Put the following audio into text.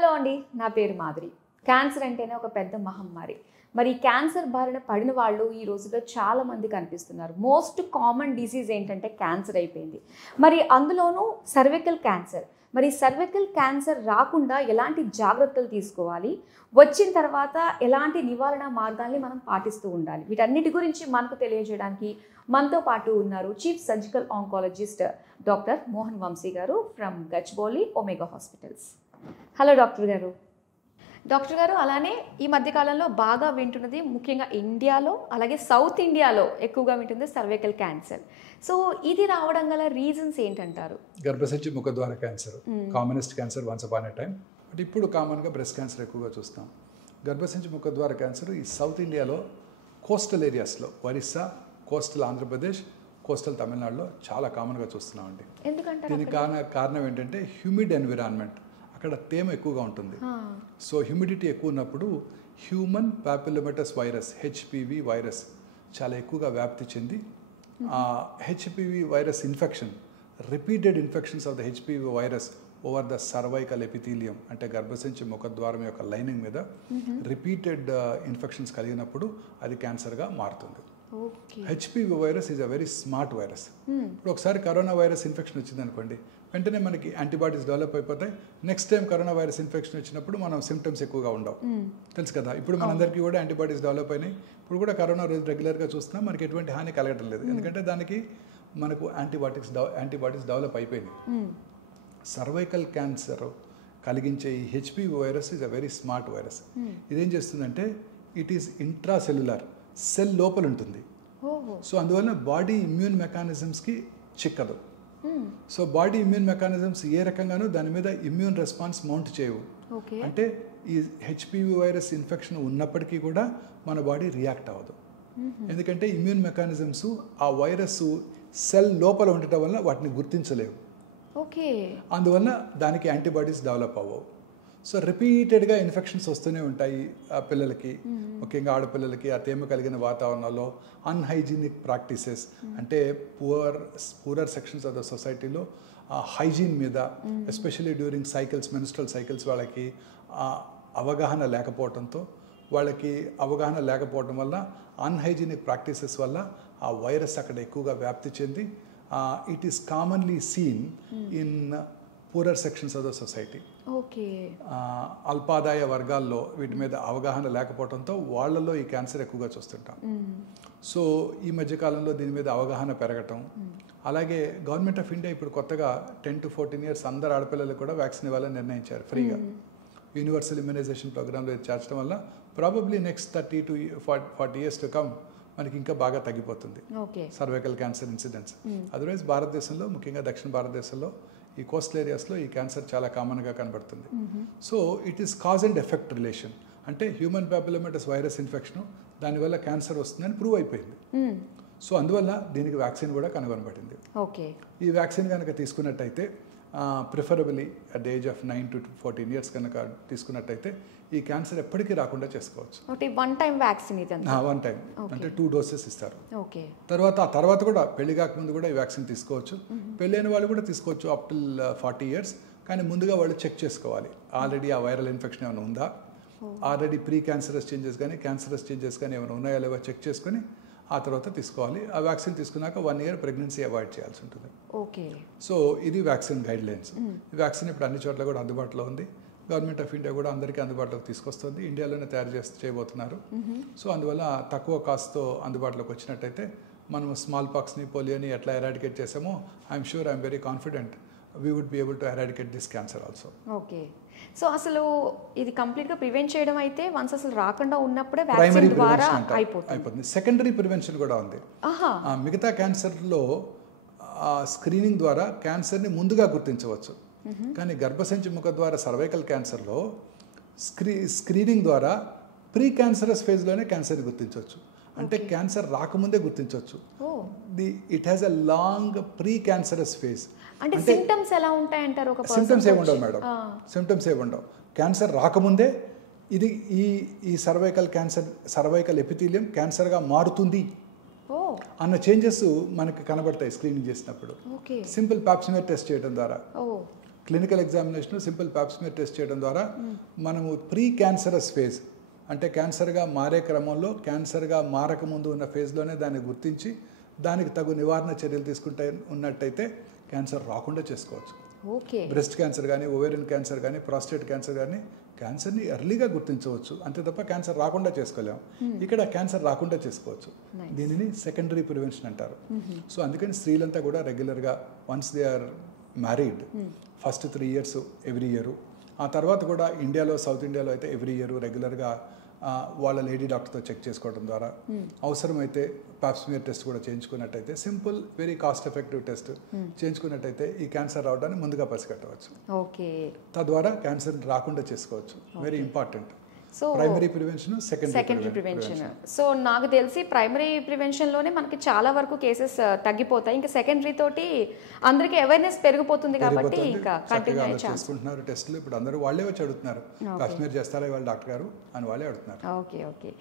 Hello అండి, నా పేరు మాధురి. క్యాన్సర్ అంటేనే ఒక పెద్ద మహమ్మారి. మరి క్యాన్సర్ బారిన పడిన వాళ్ళు ఈ రోజుల్లో చాలామంది కనిపిస్తున్నారు. మోస్ట్ కామన్ డిసీజ్ ఏంటంటే క్యాన్సర్ అయిపోయింది. మరి అందులోనూ సర్వికల్ క్యాన్సర్. మరి సర్వికల్ క్యాన్సర్ రాకుండా ఎలాంటి జాగ్రత్తలు తీసుకోవాలి, వచ్చిన తర్వాత ఎలాంటి నివారణ మార్గాల్ని మనం పాటిస్తూ ఉండాలి, వీటన్నిటి గురించి మనకు తెలియజేయడానికి మనతో పాటు ఉన్నారు chief surgical oncologist doctor Mohan Vamsi గారు from Gachibowli Omega hospitals. Hello doctor గారు. అలానే ఈ మధ్యకాలంలో బాగా వింటున్నది, ముఖ్యంగా ఇండియాలో అలాగే సౌత్ ఇండియాలో ఎక్కువగా వింటుంది సర్వైకల్ క్యాన్సర్. సో ఇది రావడం గల రీజన్స్ ఏంటంటారు? గర్భసంచి ముఖద్వార cancer commonest cancer once upon a time. But ఇప్పుడు కామన్గా బ్రెస్ట్ క్యాన్సర్ ఎక్కువగా చూస్తాం. గర్భసంచి ముఖద్వార క్యాన్సర్ ఈ సౌత్ ఇండియాలో కోస్టల్ ఏరియాస్లో, ఒరిస్సా, కోస్టల్ ఆంధ్రప్రదేశ్, కోస్టల్ తమిళనాడులో చాలా కామన్గా చూస్తున్నామండి. దీనికి కారణం ఏంటంటే హ్యూమిడ్ ఎన్విరాన్మెంట్. అక్కడ తేమ ఎక్కువగా ఉంటుంది. సో హ్యూమిడిటీ ఎక్కువ ఉన్నప్పుడు హ్యూమన్ పాపిలోమేటస్ వైరస్ హెచ్పివి వైరస్ చాలా ఎక్కువగా వ్యాప్తి చెంది HPV virus infection, repeated infections of the HPV virus over the cervical epithelium అంటే గర్భసంచి ముఖద్వారం యొక్క లైనింగ్ మీద రిపీటెడ్ ఇన్ఫెక్షన్స్ కలిగినప్పుడు అది క్యాన్సర్గా మారుతుంది. HPV virus is a very smart virus. ఇప్పుడు ఒకసారి కరోనా వైరస్ ఇన్ఫెక్షన్ వచ్చింది అనుకోండి, వెంటనే మనకి యాంటీబాడీస్ డెవలప్ అయిపోతాయి. Next time corona virus infection వచ్చినప్పుడు మనం సిమ్టమ్స్ ఎక్కువగా ఉండవు, తెలుసు కదా. ఇప్పుడు మనందరికీ కూడా యాంటీబాడీస్ డెవలప్ అయినాయి. ఇప్పుడు కూడా కరోనా రోజు రెగ్యులర్గా చూస్తున్నాం, మనకి ఎటువంటి హాని కలగడం లేదు, ఎందుకంటే దానికి మనకు యాంటీబాడీస్ డెవలప్ అయిపోయింది. సర్వైకల్ క్యాన్సర్ కలిగించే ఈ HPV virus is a very smart virus. ఇదేం చేస్తుందంటే ఇట్ ఈస్ ఇంట్రాసెల్యులర్, సెల్ లోపల ఉంటుంది. సో అందువల్ల బాడీ ఇమ్యూన్ మెకానిజమ్స్కి చిక్కదు. సో బాడీ ఇమ్యూన్ మెకానిజమ్స్ ఏ రకంగానూ దాని మీద ఇమ్యూన్ రెస్పాన్స్ మౌంట్ చేయవు. అంటే ఈ హెచ్పివి వైరస్ ఇన్ఫెక్షన్ ఉన్నప్పటికీ కూడా మన బాడీ రియాక్ట్ అవ్వదు, ఎందుకంటే ఇమ్యూన్ మెకానిజమ్స్ ఆ వైరస్ సెల్ లోపల ఉండటం వల్ల వాటిని గుర్తించలేవు. అందువల్ల దానికి యాంటీబాడీస్ డెవలప్ అవ్వవు. సో రిపీటెడ్గా ఇన్ఫెక్షన్స్ వస్తూనే ఉంటాయి ఆ పిల్లలకి, ముఖ్యంగా ఆడపిల్లలకి. ఆ తేమ కలిగిన వాతావరణంలో అన్హైజీనిక్ ప్రాక్టీసెస్ అంటే పూరర్ సెక్షన్స్ ఆఫ్ ద సొసైటీలో హైజీన్ మీద, ఎస్పెషల్లీ డ్యూరింగ్ మెన్స్ట్రల్ సైకిల్స్ వాళ్ళకి అవగాహన లేకపోవటం వల్ల అన్హైజీనిక్ ప్రాక్టీసెస్ వల్ల ఆ వైరస్ అక్కడ ఎక్కువగా వ్యాప్తి చెంది it is commonly seen in poorer sections of the society. అల్పాదాయ వర్గాల్లో వీటి మీద అవగాహన లేకపోవడంతో వాళ్ళలో ఈ క్యాన్సర్ ఎక్కువగా చూస్తుంటాం. సో ఈ మధ్యకాలంలో దీని మీద అవగాహన పెరగటం, అలాగే గవర్నమెంట్ ఆఫ్ ఇండియా ఇప్పుడు కొత్తగా 10 to 14 years అందరు ఆడపిల్లలకు కూడా వ్యాక్సిన్ ఇవ్వాలని నిర్ణయించారు ఫ్రీగా. యూనివర్సల్ ఇమ్యునైజేషన్ ప్రోగ్రాంలో చేర్చడం వల్ల probably next 30 to 40 years to come మనకి ఇంకా బాగా తగ్గిపోతుంది సర్వైకల్ క్యాన్సర్ ఇన్సిడెంట్స్. అదర్వైజ్ భారతదేశంలో, ముఖ్యంగా దక్షిణ భారతదేశంలో ఈ కోస్టల్ ఏరియాస్లో ఈ క్యాన్సర్ చాలా కామన్గా కనబడుతుంది. So it is cause and effect relation. అంటే హ్యూమన్ పాపిలోమేటస్ వైరస్ ఇన్ఫెక్షన్ దానివల్ల క్యాన్సర్ వస్తుందని ప్రూవ్ అయిపోయింది. సో అందువల్ల దీనికి వ్యాక్సిన్ కూడా కనుగొనబడింది. ఈ వ్యాక్సిన్ కనుక తీసుకున్నట్టయితే preferably at the age of 9 to 14 years కనుక తీసుకున్నట్టయితే ఈ క్యాన్సర్ ఎప్పటికీ రాకుండా చేసుకోవచ్చు. వన్ టైం వ్యాక్సిన్ అంటే 2 doses ఇస్తారు. తర్వాత కూడా పెళ్లి కాకముందు కూడా ఈ వ్యాక్సిన్ తీసుకోవచ్చు. పెళ్ళైన వాళ్ళు కూడా తీసుకోవచ్చు అప్ టిల్ 40 years. కానీ ముందుగా వాళ్ళు చెక్ చేసుకోవాలి, ఆల్రెడీ ఆ వైరల్ ఇన్ఫెక్షన్ ఏమైనా ఉందా, ఆల్రెడీ ప్రీ క్యాన్సరస్ చేంజెస్ కానీ క్యాన్సరస్ చేంజెస్ కానీ ఏమైనా ఉన్నాయో లేవో చెక్ చేసుకొని ఆ తర్వాత తీసుకోవాలి. ఆ వ్యాక్సిన్ తీసుకున్నాక 1 year ప్రెగ్నెన్సీ అవాయిడ్ చేయాల్సి ఉంటుంది. సో ఇది వ్యాక్సిన్ గైడ్ లైన్స్. ఈ వ్యాక్సిన్ ఇప్పుడు అన్ని చోట్ల కూడా అందుబాటులో ఉంది. గవర్నమెంట్ ఆఫ్ ఇండియా కూడా అందరికీ అందుబాటులోకి తీసుకొస్తుంది. ఇండియాలోనే తయారు చేయబోతున్నారు. సో అందువల్ల తక్కువ కాస్ట్తో అందుబాటులోకి వచ్చినట్టయితే మనం స్మాల్ పాక్స్ని, పోలియోని ఎట్లా ఎరాడికేట్ చేసామో I'm very confident we would be able to eradicate this cancer also. So అసలు ఇది కంప్లీట్గా ప్రివెంట్ చేయడం అయితే వన్స్ అసలు రాకుండా ఉన్నప్పుడే వ్యాక్సిన్ ద్వారా అయిపోతుంది. సెకండరీ ప్రివెన్షన్ కూడా ఉంది. మిగతా క్యాన్సర్లో స్క్రీనింగ్ ద్వారా క్యాన్సర్ని ముందుగా గుర్తించవచ్చు, కానీ గర్భసంచి ముఖద్వార సర్వైకల్ క్యాన్సర్లో స్క్రీనింగ్ ద్వారా ప్రీ క్యాన్సరస్ ఫేజ్లోనే క్యాన్సర్ని గుర్తించవచ్చు. అంటే క్యాన్సర్ రాకముందే గుర్తించవచ్చు. It has a long pre cancerous phase. అంటే సింటమ్స్ ఎలా ఉంటాయంటారు? సింటమ్స్ ఏమి ఉండవు మేడం, సింటమ్స్ ఏమి ఉండవు. క్యాన్సర్ రాకముందే ఇది ఈ సర్వైకల్ ఎపిథీలియం క్యాన్సర్గా మారుతుంది అన్న చేంజెస్ మనకి కనబడతాయి స్క్రీనింగ్ చేసినప్పుడు. సింపుల్ పాప్స్మియర్ టెస్ట్ చేయడం ద్వారా clinical examination simple Pap smear test చేయడం ద్వారా మనము ప్రీ క్యాన్సరస్ ఫేజ్ అంటే క్యాన్సర్గా మారే క్రమంలో క్యాన్సర్గా మారకముందు ఉన్న ఫేజ్లోనే దాన్ని గుర్తించి దానికి తగు నివారణ చర్యలు తీసుకుంటే ఉన్నట్టయితే క్యాన్సర్ రాకుండా చేసుకోవచ్చు. ఓకే. బ్రెస్ట్ క్యాన్సర్ కానీ, ఓవేరియన్ క్యాన్సర్ కానీ, ప్రాస్టేట్ క్యాన్సర్ కానీ క్యాన్సర్ని ఎర్లీగా గుర్తించవచ్చు, అంతే తప్ప క్యాన్సర్ రాకుండా చేసుకోలేము. ఇక్కడ క్యాన్సర్ రాకుండా చేసుకోవచ్చు. దీనిని సెకండరీ ప్రివెన్షన్ అంటారు. సో అందుకని స్త్రీలంతా కూడా రెగ్యులర్గా once they are married first 3 years every year, ఆ తర్వాత కూడా ఇండియాలో సౌత్ ఇండియాలో అయితే ఎవ్రీ ఇయర్ రెగ్యులర్గా వాళ్ళ లేడీ డాక్టర్తో చెక్ చేసుకోవడం ద్వారా అవసరమైతే పాప్స్మియర్ టెస్ట్ కూడా చేయించుకున్నట్టయితే simple very cost effective test చేయించుకున్నట్టయితే ఈ క్యాన్సర్ రావడాన్ని ముందుగా పసిగట్టవచ్చు. ఓకే. తద్వారా క్యాన్సర్ రాకుండా చేసుకోవచ్చు. Very important. So primary prevention, secondary prevention. So నాకు తెలిసి ప్రైమరీ ప్రివెన్షన్లోనే మనకి చాలా వరకు కేసెస్ తగ్గిపోతాయి. ఇంకా సెకండరీ తోటి అందరికీ అవేర్నెస్ పెరిగిపోతుంది కాబట్టి ఇంకా కంటిన్యూ చేసుకుంటున్నారు టెస్టులు. ఇప్పుడు అందరూ వాళ్ళే వచ్చి అడుగుతున్నారు, కాశ్మీర్ చేస్తారా ఇవాళ డాక్టర్ గారు అని వాళ్ళే అడుగుతున్నారు. ఓకే. ఓకే.